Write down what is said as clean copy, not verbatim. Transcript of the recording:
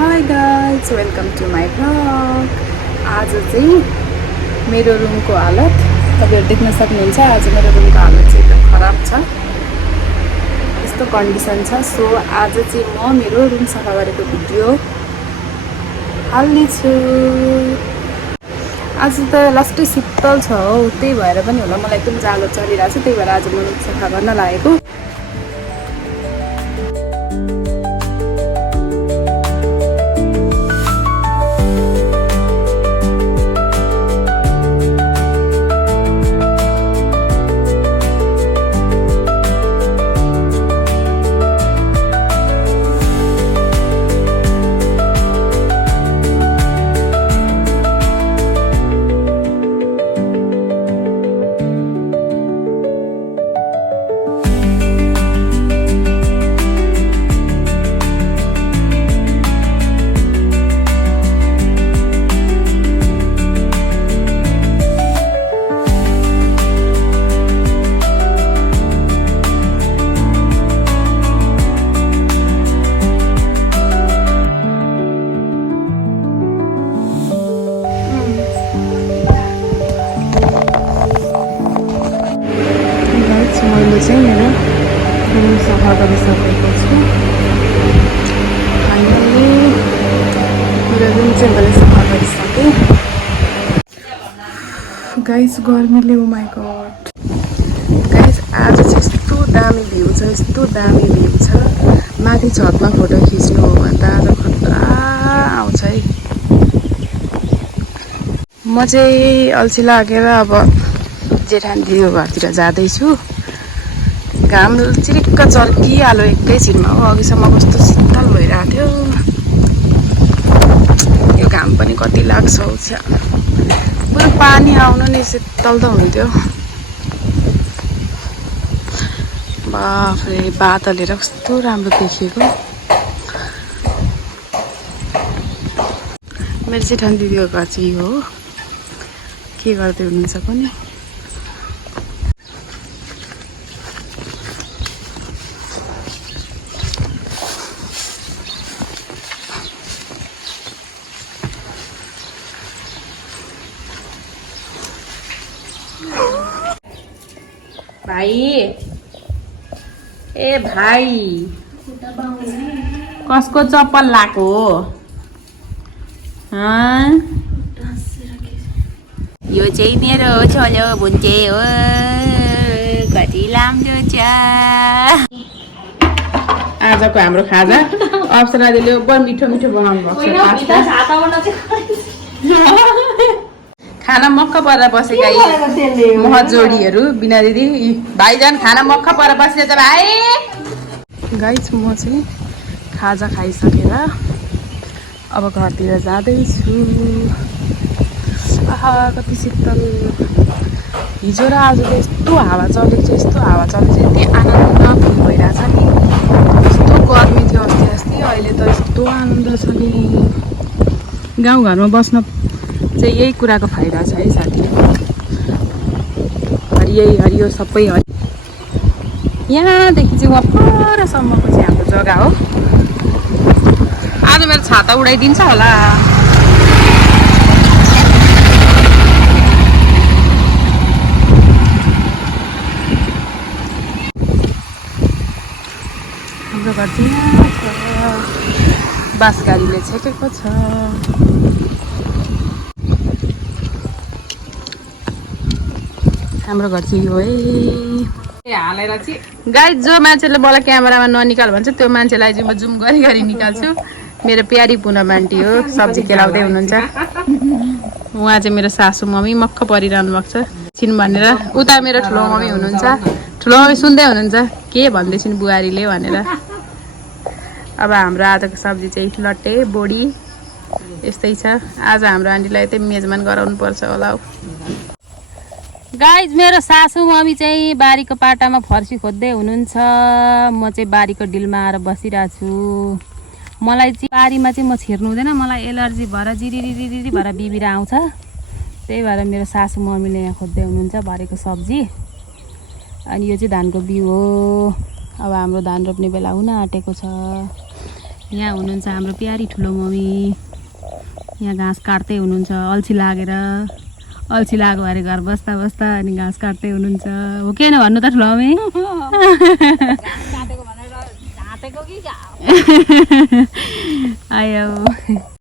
High guys welcome to my vlog. आज चाहिँ मेरो रुमको हालत तपाईँहरू देख्न सक्नुहुन्छ। आज मेरो रुमको हालत चाहिँ एकदम खराब छ, यस्तो कन्डिसन छ। सो आज चाहिँ म मेरो रुम सफा गरेको भिडियो हाल्नेछु। आज त लास्टै शीतल छ हो, त्यही भएर पनि होला मलाई एकदम जाडो चलिरहेको छ, त्यही भएर आज म रुम सफा गर्न लागेको। मैले चाहिँ मेरो रुम सफा गरिसकेको छु। फाइनली मेरो रुम चाहिँ मैले सफा गरिसकेँ। गाइस गर्मीले ओ माई गॉड गाइस आज चाहिँ यस्तो दामी भ्यू छ, यस्तो दामी भ्यू छ। माथि छतमा फोटो खिच्नु हो भने त आज खतरा आउँछ है। म चाहिँ अल्छी लागेर अब जेठान दिदीको घरतिर जाँदैछु। घाम चिरिक्क चर्किहाल्यो एकैछिनमा हो। अघिसम्म कस्तो शीतल भइरहेको थियो, यो घाम पनि कति लाग्छ हौ। पुरो पानी आउनु नि शीतल त हुन्थ्यो। बाफरे बादलहरू कस्तो राम्रो देखिएको। मेरो जेठान दिदीको घर चाहिँ यो हो। के गर्दै हुनुहुन्छ पनि। भाइ ए भाइ कसको चप्पल लाएको हो? यो चाहिँ मेरो छोलो भुन्चे हो, कति राम्रो छ। आजको हाम्रो खाजा अप्सरा दिदीले बर मिठो मिठो बनाउनु भएको छ। खाना मक्क परेर बसेका यी महजोडीहरू बिना दिदी। भाइजान खाना मक्क परेर बसिरहेछ भाइ। गाइस म चाहिँ खाजा खाइसकेर अब घरतिर जाँदैछु। आहा कति शीतल। हिजो र आज त यस्तो हावा चलेको छ, यस्तो हावा चलेको छ, यति आनन्द फिल भइरहेछ नि। यस्तो गर्मी थियो अस्ति, अहिले त यस्तो आनन्द छ नि। गाउँघरमा बस्न चाहिँ यही कुराको फाइदा छ है साथी। हरियै हरियो सबै हरि। यहाँदेखि चाहिँ वहाँ परसम्मको चाहिँ हाम्रो जग्गा हो। आज मेरो छाता उडाइदिन्छ होला। हाम्रो घर चाहिँ यहाँ छ। बास गाडीले छेकेको छ। हाम्रो घर चाहिँ यो है हालेर चाहिँ। गाइस जो मान्छेले मलाई क्यामेरामा ननिकाल भन्छ त्यो मान्छेलाई चाहिँ म जुम गरी गरी निकाल्छु। मेरो प्यारी पुनम आन्टी हो, सब्जी केलाउँदै हुनुहुन्छ। उहाँ चाहिँ मेरो सासू मम्मी मक्क परिरहनु भएको छ छिन् भनेर। उता मेरो ठुलो मम्मी हुनुहुन्छ, ठुलो मम्मी सुन्दै हुनुहुन्छ के भन्दैछिन् बुहारीले भनेर। अब हाम्रो आजको सब्जी चाहिँ लट्टे बोडी यस्तै छ। आज हाम्रो आन्टीलाई चाहिँ मेजमान गराउनु पर्छ होला। गाइज मेरो सासू मम्मी चाहिँ बारीको पाटामा फर्सी खोज्दै हुनुहुन्छ। म चाहिँ बारीको डिलमा आएर बसिरहेको छु। मलाई चाहिँ बारीमा चाहिँ म छिर्नु हुँदैन, मलाई एलर्जी भएर जिरिरिरिरी भएर बिबिरा आउँछ। त्यही भएर मेरो सासू मम्मीले यहाँ खोज्दै हुनुहुन्छ बारीको सब्जी। अनि यो चाहिँ धानको बिउ हो। अब हाम्रो धान रोप्ने बेला हुन आँटेको छ। यहाँ हुनुहुन्छ हाम्रो प्यारी ठुलो मम्मी यहाँ घाँस काट्दै हुनुहुन्छ अल्छी लागेर अल्छी लाग्यो अरे घर बस्दा बस्दा अनि घाँस काट्दै हुनुहुन्छ हो कि होइन भन्नु त ठुलो मम्मी आयो